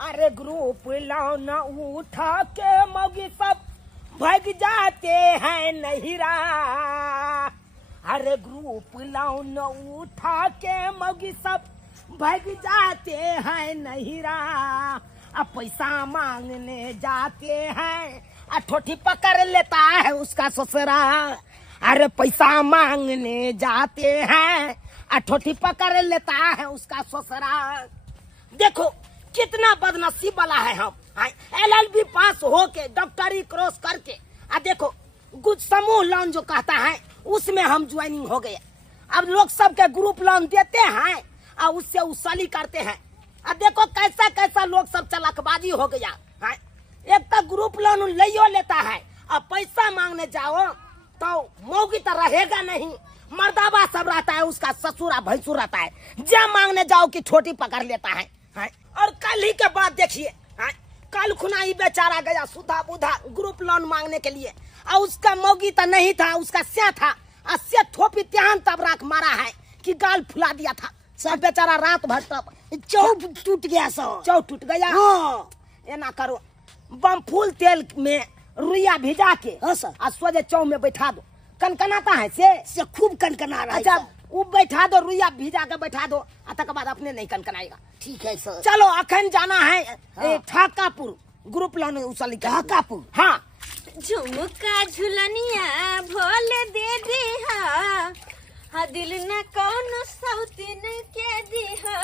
अरे group loan उठा के मौगी सब भाग जाते हैं नहिरा। अरे ग्रुप लोन उठा के मौगी सब भाग जाते हैं नहिरा। अब पैसा मांगने जाते हैं ठोठी पकड़ लेता है उसका ससुरा। अरे पैसा मांगने जाते हैं ठोठी पकड़ लेता है उसका ससुरा। देखो कितना बदनसीब वाला है हम। LLB पास होके डॉक्टरी क्रॉस करके देखो कुछ समूह लोन जो कहता है उसमें हम ज्वाइनिंग हो गए। अब लोग सबके ग्रुप लोन देते हैं और उससे उसली करते हैं। अब देखो कैसा कैसा लोग सब चलकबाजी हो गया है। एक तो ग्रुप लोन लियो लेता है अब पैसा मांगने जाओ तो मौगी तो रहेगा नहीं, मर्दाबा सब रहता है, उसका ससुरा भैंसुर रहता है। जब मांगने जाओ कि छोटी पकड़ लेता है। और कल ही के बाद देखिए कल खुनाई बेचारा गया सुधा बुधा ग्रुप लोन मांगने के लिए और उसका मौगी तो नहीं था, उसका से था। से थोपी त्यान तब राख मारा है कि गाल फुला दिया था। सब बेचारा रात भर तब चौ टूट गया। चौ टूट गया। ये ना करो, बम फूल तेल में रुइया भिजा के सोजे चौ में बैठा दो। कनकनाता है से खूब कनकना रहा है। अच्छा वो बैठा दो, रुइया भिजा के बैठा दो, तक बाद अपने नहीं कनकनाएगा। ठीक है सर। चलो अखन जाना है ठाकापुर ग्रुप लोन उसल ठाकापुर। हाँ झुमका झुलनिया भोले दे दी हा दिल न कौन सौतीन के दी हा।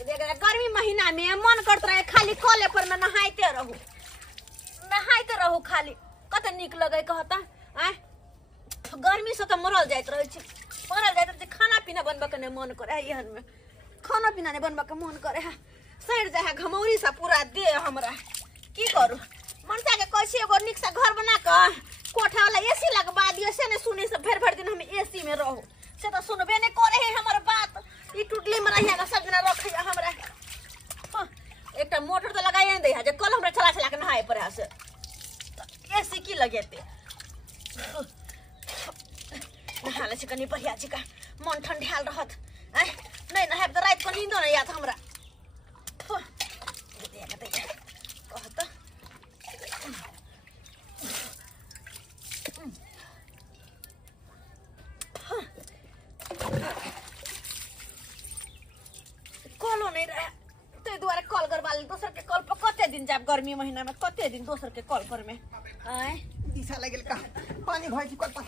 गर्मी महीना में मन करता रहे खाली कले पर में नहाते रहू खाली कत निक लगे कहता। गर्मी से तो मरल जात रहे खाना पीना बनबा के नहीं मन करे एहन में खाना पीना नहीं बनबा के मन करे है। सड़ जाए घमौरी सा पूरा दे हमरा की करू। मनसा के कैसे एगो निक सा घर बना कर कोठा वाला AC लगवा दियो से ने सुने से भर दिन हम AC में रहू से तो सुनबे नहीं करे है हमर बात। ई टुटली में रहिया सब दिन रखे हमरा एकटा मोटर तो लगाए दे है जे कल हमरा चला के नहाए पड़े है से AC की लगेते नहाले से कनी बढ़िया जी का मन ठंडाल रहत। नहीं नहाए तो रात को नींद नहीं आत हमरा। कहत कॉलो नहीं रहा तो द्वारा कॉल करवा ली दोसर के कॉल पर कते दिन जाब गर्मी महीना में कते दिन दोसर के कॉल पर में दिशा लगल का पानी भर की कॉल पर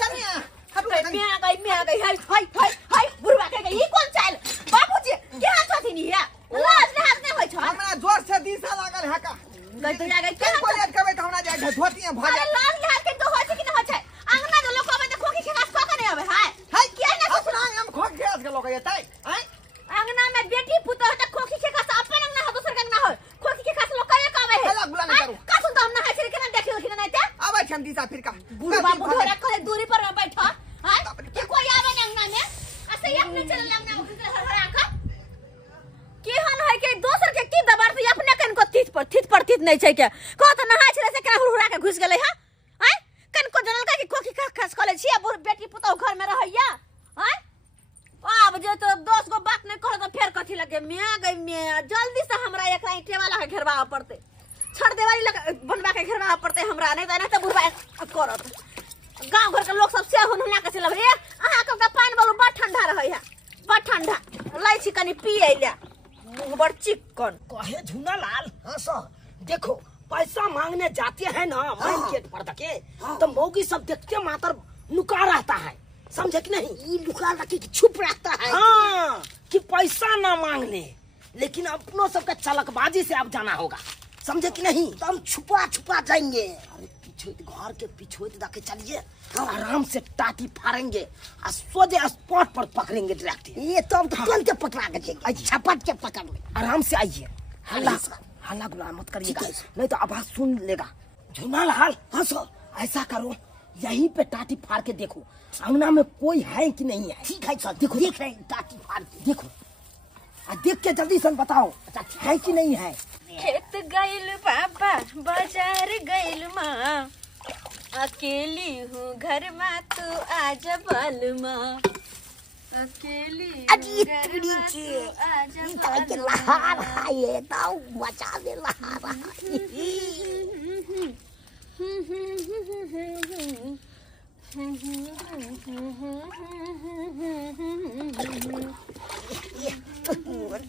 कन्या मैं आ गई हाय बुरवा के गई कौन चाल बाबूजी के हाथ छथिन हिया लाज लाज नहीं होय छ हमरा जोर से दिशा लागल है का गई तो जा गई के बोले करबे त हमरा जाय धोतिया भ अरे लाज लाज के तो होय छै कि न होय छै अंगना जो लोग आबे त खोखी के घास खा नहीं आबे हाय के ना अपना हम खोख गैस के लोग येतै अंगना में बेटी पुतो त खोखी के घास अपन अंगना हो दोसर के अंगना हो खोखी के घास लोग काहे कावे है अलग बुला नहीं करू का सुन तो हम ना है के ना देखियो कि नहीं ते आबै छम दिशा फिर का बुढ़वा बुढ़वा करे दूरी पर में बैठा कि कोई आवे न अंगना में ऐसे ही अपने चल अंगना उधर हर आंखा केहन है के दोसर के की दबार से अपने कन को थीत पर नहीं छै के को त नहाय छले से केना हुरहुरा के घुस गेलै कन को जनल का कि खोखी खस कले छिया बेटी पुतौ घर में रहैया अब जे तो 10 गो बात नहीं करो तो फिर कथी लगे मैं गई मैं जल्दी से हमरा एकरा ईटे वाला के घेरवा पड़ते छड़ देवाली बनवा के घेरवा पड़ते हमरा नहीं तो बुढ़वा करत। गांव घर के लोग सब से हुनला के चलब रे अहा के पानी बालू बड़ ठंडा रहै है बड़ ठंडा लै छी कनी पिए ले मुंह बड़ चिकन कहे झुना लाल। हाँ सर देखो पैसा मांगने जाते हैं ना मेन गेट पर तके तो मौगी सब देखते मात्र लुका रहता है, समझे कि नहीं। ई लुका रखी छुप रहता है। हाँ कि पैसा ना मांग ले, लेकिन अपनों सबका चलकबाजी से अब जाना होगा, समझे कि नहीं। तो हम छुपा छुपा जाएंगे। अरे घर के पीछे जाके चलिए आराम से टाटी फाड़ेंगे और सोजे स्पॉट पर पकड़ेंगे डायरेक्ट। ये तो हम तुरंत पकड़ा के जाएंगे, झपट के पकड़ ले। आराम से आइए, हल्ला गुला मत करिएगा नहीं तो आवाज सुन लेगा। झुना लाल हाँ सर ऐसा करो यहीं पे टाटी फाड़ के देखो अंगना में कोई है कि नहीं है। ठीक है सर देखो देख रहे टाटी फाड़ के देखो देख के जल्दी से बताओ है कि नहीं है। खेत गइल बाबा बाजार गइल माँ अकेली हूँ घर में तू आज बल माँ अकेली अजी इतनी के इतना के लहार है तो मचा दे लहार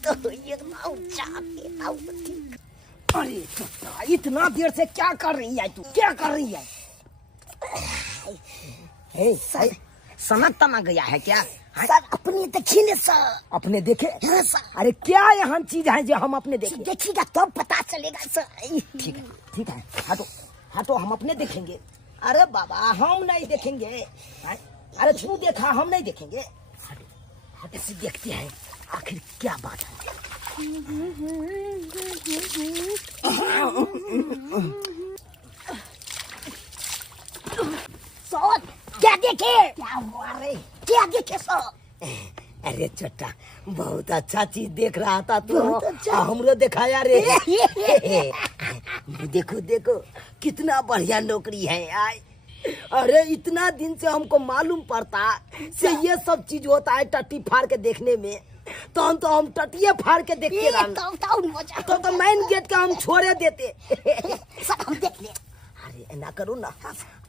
तो ये ना चाहते ना। अरे चुप्पा, इतना देर से क्या कर रही है तू? क्या कर रही है? सर समझ तना गया है क्या? सर अपने देखिए ना सर। अपने देखे? हाँ सर। अरे क्या यहाँ चीज है जो हम अपने देखें? देखिएगा तब तो पता चलेगा सर। ठीक है ठीक है, हाँ तो हम अपने देखेंगे। अरे बाबा हम नहीं देखेंगे। अरे तू देखा, हम नहीं देखेंगे। हट से देखते हैं आखिर क्या बात है। सर क्या देखे? क्या हुआ रे? क्या देखे सर? अरे छोटा बहुत अच्छा चीज देख रहा था तू। अच्छा। हमरो दिखाया रे। देखो देखो कितना बढ़िया नौकरी है यार। अरे इतना दिन से हमको मालूम पड़ता से ये सब चीज होता है टट्टी फाड़ के देखने में, तो हम टट्टिये फाड़ के देखते रहते। तो मेन गेट का हम छोड़े देते। सब हम देख ले। अरे ना करो ना,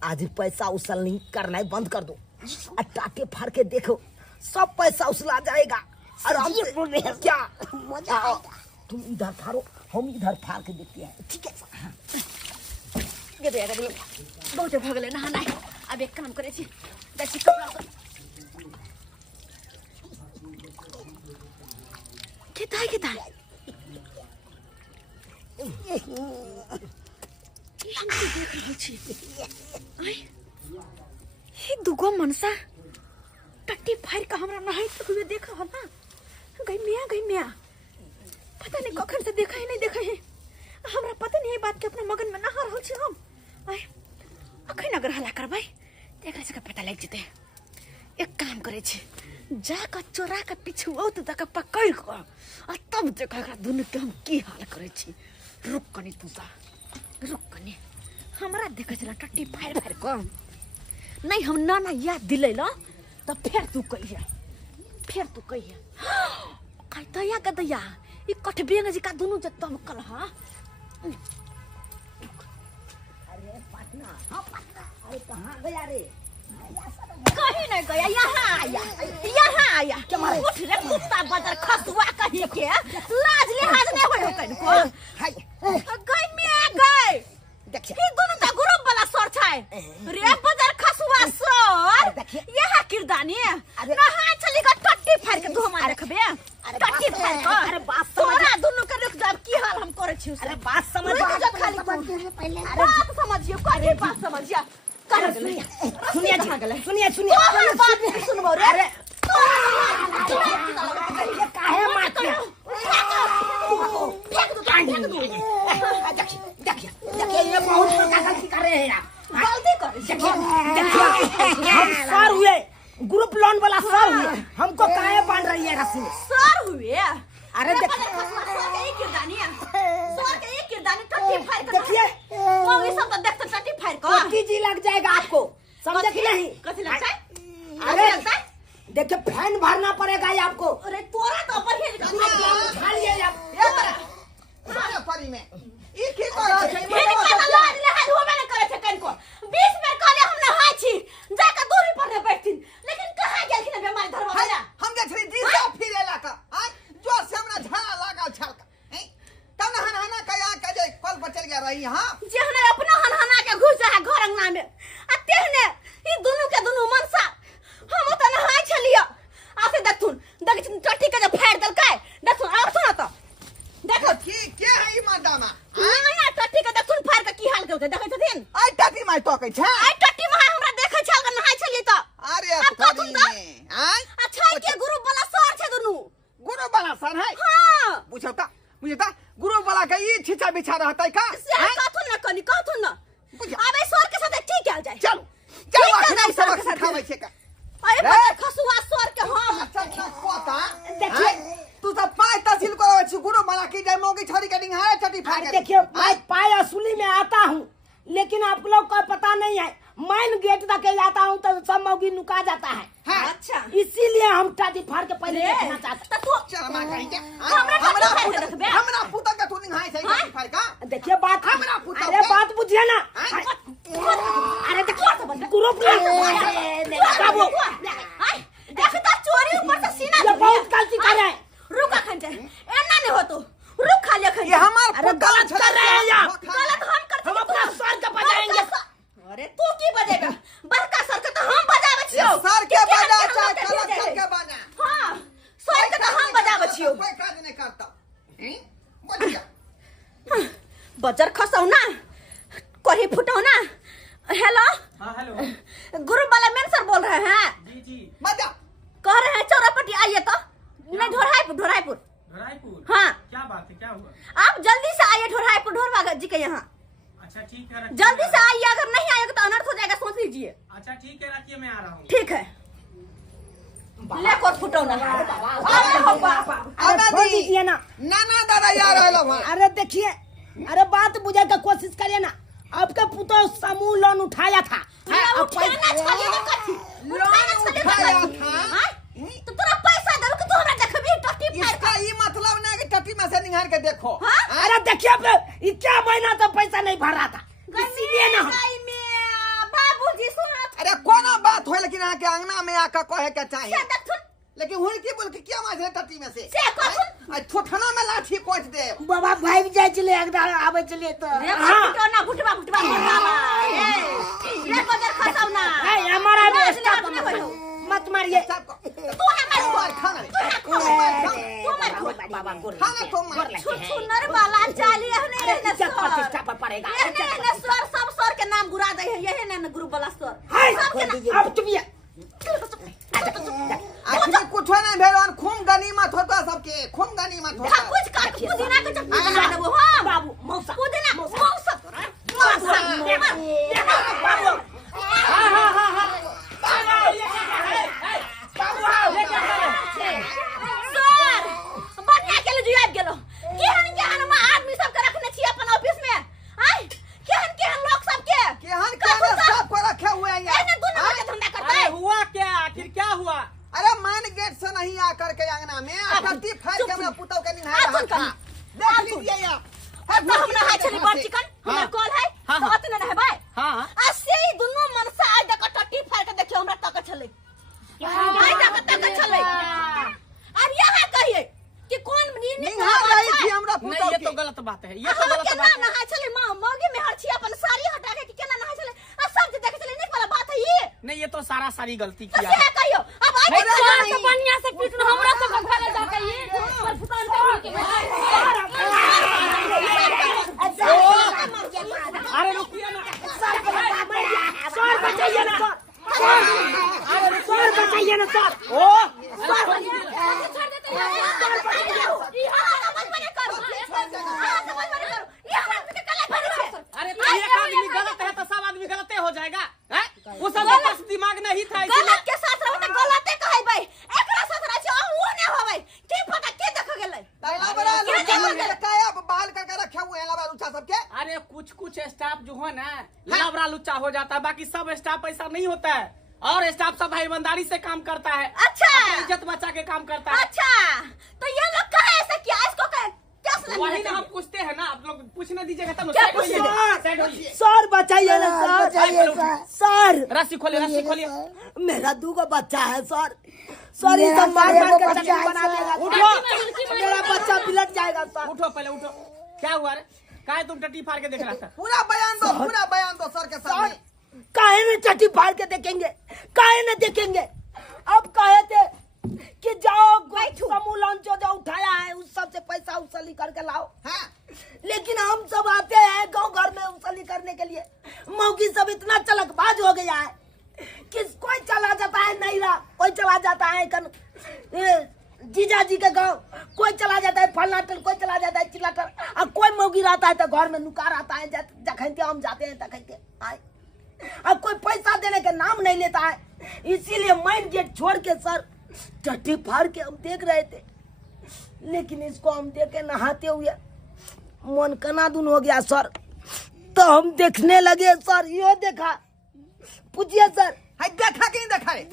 आज पैसा उसल नहीं करना है, बंद कर दो। टाटे फाड़ के देखो, सब पैसा उसला जाएगा आराम से। क्या मजा आएगा। तुम इधर फाड़ो, हम इधर फाड़ के देखते हैं। ठीक है बहुत भगले नहाना है। अब एक काम करे छी, देखी कपड़ा किता किता ये दुगो मनसा टट्टी फायर का हमरा नहाई तो हुए देखा हो ना। गई मिया पता नहीं कखन से देखा है नहीं देखा है। हमरा पता नहीं है बात के अपना मगन में नहा रहल छी हम। आय अखन अगर हला करबै देखै से पता लग जते। एक काम करे छी, जाकर चोरा के पीछे औत तक पकड़ के आ तब देखा दुनु के हम की हाल करे छी। रुक कनी तू सा, रुक कनी। हमरा देखै छला टट्टी फायर को नहीं हम ना याद दिलैला तो फिर तू कहिया काय दया का दया ई कठबेंग जी का दुनु जत हम कल। हां अरे पटना, हाँ पटना। अरे कहाँ गया रे? कहीं नहीं गया, यहाँ आया। उठ रे कुत्ता बदर खसुआ कहीं के लाज लिहाज नहीं होय कन को। गई में गई देखिए ई दोनों का ग्रुप वाला सर छै रे बदर खसुआ सर। यहाँ किरदानी नहा चली का टट्टी फाड़ के धोमा देखबे। टट्टी फाड़ के अरे बात तोरा दोनों के रुक जाब की हाल हम करे छी। अरे बात समझ जा खाली पहले। अरे बात समझियो, कोई बात समझिया। सुनिए बात नहीं सुनबो रे। अरे काहे मारते? देखिए ये बहुत बड़ा गलती कर रहे हैं आप। गलती कर हम सर हुए, ग्रुप लोन वाला सर हुए, हमको काहे बांध रही है रस्सी में? सर हुए? अरे देखिए टट्टी फाड़ के देखिए वो ये सब तो देखते टट्टी फाड़ को जी लग जाएगा आपको, समझे कि नहीं? कैसे लगता है? अरे देखिए फैन भरना पड़ेगा ये आपको। अरे तोरा तो ऊपर ही खा लिए आप। सारे परी में ई की कर छै? मेरी का लाज लहाज होबे न करे छै कन को। 20 बेर कहले हम नहाय छी, जाके दूरी पर न बैठथिन, लेकिन कहां गेलखिन बेमारी धरवा वाला। हम देख रही जी सब फिरेला का आ जो से हमरा झाड़ा लागल छलका हैं तब न हनहना कया के जे कल पर चल गया रही। हां जे हने अपना हनहना के घुस जा घर अंगना में आ तेहने ई दुनु के दुनु मनसा हम त नहाय छलिया। आसे देखथुन टट्टी के जे फाड़ देलकै देखथुन। अब सुन त देखो की के है ई मादामा नया टट्टी के देखथुन फाड़ के की हाल केलकै देखै छथिन। आई टटी माय तो कहै छै आई टट्टी में हमरा देखै छल के नहाय छलिए त। अरे परी में आई अच्छा के ग्रुप वाला सर छै दुनु गुरु वाला सर है। हां बुझता गुरु वाला के ई छिचा बिछा रहतै का? कहथुन न अबे सर के साथ ठीक क्या जाए। चल आखिर सबक सिखाबै छै का? अरे बदर खसुआ सर के हम अच्छा पता देखिए तू तो पाई तहसील करबै छी गुरु वाला की जाय मोगी छोरी के डिंगारे टटी फाड़ के। देखिए मैं पाई असली में आता हूँ, लेकिन आप लोग को पता नहीं है मैन गेट तक के जाता हूँ तो सब मौगी नुका जाता है। हाँ। अच्छा इसीलिए हम टाटी फाड़ के पहले देखना चाहते। तो तू चरमा कहीं के हमरा पुता का तू निहाई सही टाटी फाड़ का। देखिए बात हमरा पुता अरे के- बात बुझिए ना। अरे देखो ग्रुप बाबू देखता चोरी ऊपर से सीना ये बहुत गलती कर रहे हैं। रुका खंजे एना नहीं हो तो रुक खा ले खंजे। ये हमार अरे गलत कर रहे हैं यार। गलत हम करते हम अपना स्वर का बजाएंगे। अरे तू की बजेगा बड़का सर के तो हम बजावे छियो सर के बजा चाहे गलत सर के बजा। हां सर के तो हम बजावे छियो कोई काज नहीं करता हैं बजा। बजर खसौ ना कोही फुटौ ना। हेलो हाँ हेलो गुरु वाला मेन सर बोल रहे हैं। जी जी बजा कह रहे हैं चौरापट्टी आइए तो नहीं ढोराईपुर रायपुर हाँ क्या बात है, क्या हुआ? आप जल्दी से आइए ढोराईपुर ढोरवा जी के यहाँ अच्छा ठीक है, रखिए। जल्दी से आइए। अगर नहीं आएगा तो अनर्थ हो जाएगा सोच लीजिए। अच्छा ठीक है, रखिए मैं आ रहा हूँ। ठीक है ले को फुटौ ना। अरे छोड़ दीजिए ना। नाना दादा यार आलो वहां। अरे देखिए अरे बात बुझे का कोशिश करिए ना। आपका पुत्र समूह लोन उठाया था। लोन उठाया था। तो तोरा पैसा देब कि तू हमरा देखबी टट्टी फाड़ इसका ये मतलब ना कि टट्टी में से निहार के देखो। हाँ? अरे देखिए अब ये क्या महीना तो पैसा नहीं भर रहा था इसीलिए ना। बाबूजी सुना अरे कोनो बात हो लेकिन आके अंगना में आकर कहे के चाहिए। लेकिन हुन की बोल के क्या माजे टट्टी में से से कथुन आज ठोठना में लाठी कोच दे। बाबा भाग जाए चले एकदा आवे चले तो रे हाँ फुटौ ना फुटवा बाबा ये बजर खसाउ ना। है हमारा भी ले स्टाफ ले हो मत मारिए। सबको तू ना मार मार खाना तू मार बाबा गोर खाना तो मार छुनर वाला चाली है ने क्या प्रतिष्ठा पर पड़ेगा। ने स्वर सब स्वर के नाम गुरा दे है यही ने ग्रुप वाला स्वर हाय सबके नाम अब चुपिए। आखिर कुछ नहीं भेल खून गनीमत होता सबके खून गनीमत होता। कुछ काट पुदीना के चटनी बना देबो हां बाबू मौसा पुदीना मौसा बाबू हाँ हाँ हाँ हाँ सर बढ़िया के लिए आबि गेलो केहन में आदमी सब के रखने छी अपन ऑफिस में आय केहन लोग सब के केहन केहन सब को रखे हुए हैं एने दोनों के धंधा करता है। हुआ क्या, आखिर क्या हुआ? अरे मैन गेट से नहीं आकर के अंगना में टट्टी फाड़ के अपना पुतौ के निहार रहा था। देख लीजिए या अब हम ना छली बड़ चिकन हमरा कॉल है हाँ, हाँ। बात न है भाई हाँ असे ही दोनों मन से आज तक टट्टी फाड़ के देखियो हमरा तक छले आज तक छले। अब यहाँ कहिए कि कौन निहार रही थी हमरा नहीं, पुतौ ये के। तो गलत बात है, ये तो हम गलत केना बात है। नहाय छले मौगी में हर छी अपन साड़ी हटा के केना नहाय छले आ सब जे देखे छले निक वाला बात है ये। नहीं, ये तो सारा सारी गलती तो किया से है। कहियो अब आज मेरा कौन नहीं। से बढ़िया से पीटनो हमरा सब घरे जाके ये पर फुटान के अरे रुकिए ना, सर बचाइए ना सर बचाइए ना सर। ओ अरे तो एक आदमी गलत है तो सब आदमी गलते हो जाएगा हैं? वो सब के पास दिमाग नहीं था इसलिए। गलत के साथ रहो तो गलते कहै भाई एकरा साथ रह छी वो ने होबै की पता के देख गेलै पहला बड़ा लुचा काया बाल करके रखे हुए हैं लबा लुचा सबके। अरे कुछ स्टाफ जो है ना लबरा लुच्चा हो जाता है, बाकी सब स्टाफ ऐसा नहीं होता है। और स्टाफ सब ईमानदारी से काम करता है, अच्छा अपनी इज्जत बचा के काम करता है। अच्छा तो ये लोग कहे ऐसा किया इसको कहे क्या सुना वही ना हम पूछते हैं ना, आप लोग पूछना दीजिएगा तब क्या साइड होइए, पूछना? साइड होइए। सर बचाइए ना सर। सर रस्सी खोलिए, रस्सी खोलिए। मेरा 2 बच्चा है सर। सर ये सब मार मार के चटनी बना देगा। उठो, मेरा बच्चा बिलट जाएगा सर। उठो पहले उठो। क्या हुआ रे? काहे तुम टट्टी फाड़ के देख रहा था? पूरा बयान दो सर के सामने। काहे ने चट्टी फाड़ के देखेंगे, काहे ने देखेंगे। अब कहे थे कि जाओ समूह लोन जो उठाया है उस सब से पैसा उसूली करके लाओ। हाँ लेकिन हम सब आते हैं गांव घर में उसूली करने के लिए। मौगी सब इतना चलकबाज हो गया है कि कोई चला जाता है नैरा, कोई चला जाता है जीजा जी के गांव, कोई चला जाता है फलाटल, कोई चला जाता है चिलाटल, और कोई मौगी रहता है तो घर में नुका रहता है। जखनते हम जाते हैं तखनते आए, अब कोई पैसा देने के नाम नहीं लेता है। इसीलिए मेन गेट छोड़ के सर टट्टी फाड़ के हम देख रहे थे। लेकिन इसको हम देखे नहाते हुए मन कनादुन हो गया सर। तो हम देखने लगे सर, यो देखा पूछिए सर। है देखा कि नहीं देखा है?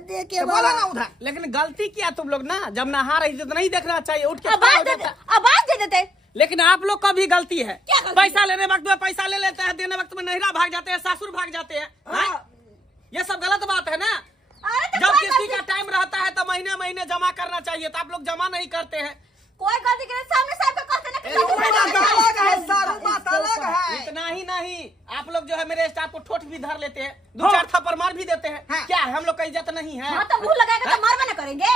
देखे तो बोला ना उधर। लेकिन गलती किया तुम लोग ना, जब नहा रही थी तो नहीं देखना चाहिए, उठ के खड़ा आवाज हो दे जाता। आवाज दे देते। लेकिन आप लोग का भी गलती है। क्या गलती पैसा लेने वक्त में पैसा ले लेते हैं, देने वक्त में नहिरा भाग जाते हैं, सासुर भाग जाते हैं। हाँ? ये सब गलत बात है ना। अरे तो जब कोई किसी गलती- का टाइम रहता है तो महीने महीने जमा करना चाहिए, तो आप लोग जमा नहीं करते हैं। कोई गलती करे सामने साहब को कहते ना कि वो बात अलग है सर, वो बात अलग है। इतना ही नहीं, आप लोग जो है मेरे स्टाफ को ठोठ भी धर लेते हैं, 2-4 थप्पड़ मार भी देते हैं। हाँ। क्या है, हम लोग का इज्जत नहीं है? हाँ तो मुंह लगाएगा तो मारबे ना करेंगे।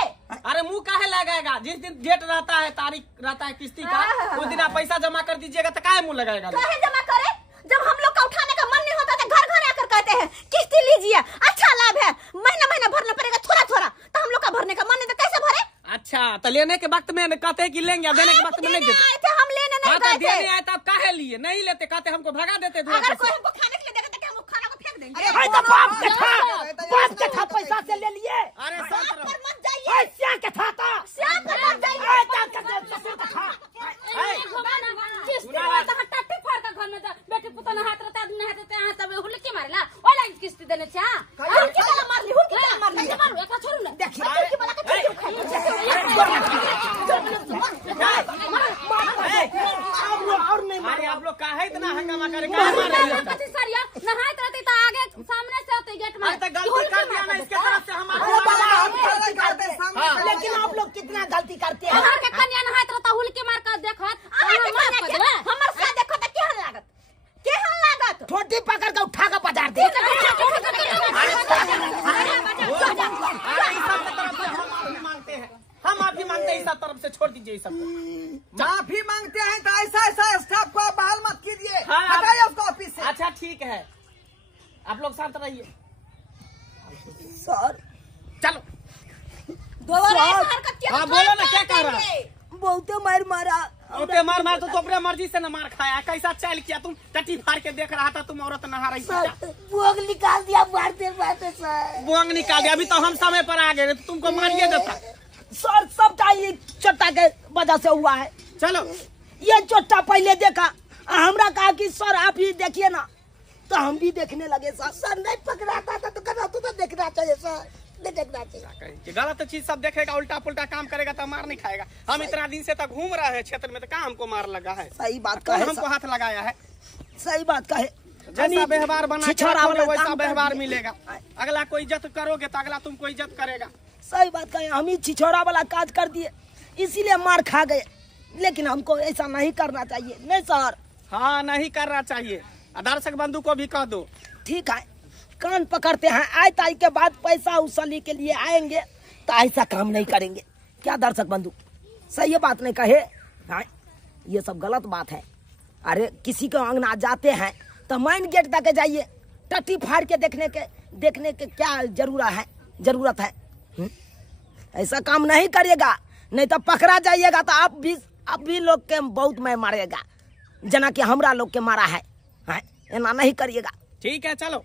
अरे मुंह काहे लगाएगा? जिस दिन डेट रहता है, तारीख रहता है किस्ती का, हाँ। उस दिन आप पैसा जमा कर दीजिएगा, तो काहे मुंह लगाएगा? काहे जमा करे? जब हम लोग का उठाने का मन नहीं होता तो घर घर आकर कहते हैं किस्ती लीजिए, अच्छा लाभ है, महीना महीना भरना पड़ेगा थोड़ा थोड़ा, तो हम लोग का भरने का मन नहीं तो कैसे भरे? अच्छा, तो लेने के वक्त में कहते हैं कि लेंगे, देने के वक्त में नहीं देते। आए थे हम लेने हाँ, नहीं तो गए देने थे। आए तो आप काहे लिए? नहीं लेते, कहते हमको भगा देते अगर दूर कोई से। हमको खाने के लिए देगा तो क्या हम खाना को फेंक देंगे? अरे तो बाप के था पैसा से ले लिए। अरे बाप शांत पर रहो। मत जाइए, क्या के था तो श्याम पर मत जाइए। ससुर का था। किस्ती वाला तो टट्टी फाड़ का घर में जा बेटी पुतन हाथ रहता आदमी हाथ रहता हां तब हुलकी मारला ओला किस्ती देने छा हुलकी वाला मार ली, हुलकी वाला मार ली। मारू एकरा छोड़ू ना हुलकी वाला का चीज़ और नहीं अरे आप लोग काहे इतना हंगामा करे, काहे मार रहे हो? कथि सरिया नहात रहती तो आगे सामने से होते गेट में अरे तो गलती कर दिया ना इसके तरफ से, हम अरे बाबा, हम गलत करते हैं, सामने खड़े लेकिन आप लोग कितना गलती करते हैं। हमार के कन्या नहात रहता हुलकी मार कर देखत हमर से देखो तो केहन लागत, केहन लागत। छोटी पकड़ के उठा के बाजार दे। अरे इस सब के तरफ से हम माफी मांगते हैं, हम माफी मांगते हैं, इस सब तरफ से छोड़ दीजिए इस सब को। माफी मांगते हैं तो ऐसा ऐसा स्टाफ को बहाल मत कीजिए, हाँ, हटाइए उसको ऑफिस से। अच्छा ठीक है, आप लोग शांत रहिए। सर चलो दोबारा ऐसा हरकत किया तो हाँ, बोलो ना, क्या कह रहा देंगे। बहुते मार मारा। ओके, मार मार तो अपने मर्जी से न मार खाया। कैसा चल किया तुम? टट्टी फाड़ के देख रहा था, तुम औरत नहा रही सर थी। बुआग निकाल दिया मारते मारते सर। बुआंग निकाल दिया। अभी तो हम समय पर आ गए, तो तुमको मारिए देता। सर सबका ये चोटा के वजह से हुआ है। चलो ये चोटा पहले देखा, हमरा कहा कि सर आप ही देखिए ना, तो हम भी देखने लगे। सर नहीं पकड़ा था तो कहना तो देखना चाहिए सर, नहीं देखना चाहिए। कि गलत चीज सब देखेगा, उल्टा पुल्टा काम करेगा तो मार नहीं खाएगा। हम इतना दिन से तक घूम रहे हैं क्षेत्र में, तो कहाँ हमको मार लगा है? सही बात कौन कहे हमको सर, हाथ लगाया है? सही बात कहे। जैसा व्यवहार बना के छिछोरा रखोगे, वाला वैसा काम कर व्यवहार दिए। मिलेगा। अगला कोई इज्जत करोगे तो अगला तुमको इज्जत करेगा। सही बात कहे, हम ही छिछोरा वाला काज कर दिए, इसीलिए मार खा गए। लेकिन हमको ऐसा नहीं करना चाहिए। नहीं सर, हाँ, नहीं करना चाहिए। दर्शक बंधु को भी कह दो। ठीक है, कान पकड़ते हैं। आज तारीख के बाद पैसा वसूली के लिए आएंगे तो ऐसा काम नहीं करेंगे। क्या दर्शक बंधु, सही बात नहीं कहे? हाँ, ये सब गलत बात है। अरे किसी के अंगना जाते हैं तो मेन गेट तक जाइए, टट्टी फाड़ के देखने के क्या जरूरत है? ऐसा काम नहीं करिएगा, नहीं तो पकड़ा जाइएगा तो आप भी लोग के बहुत मैं मारेगा, जना कि हमरा लोग के मारा है। हाँ, ऐसा नहीं करिएगा। ठीक है, चलो।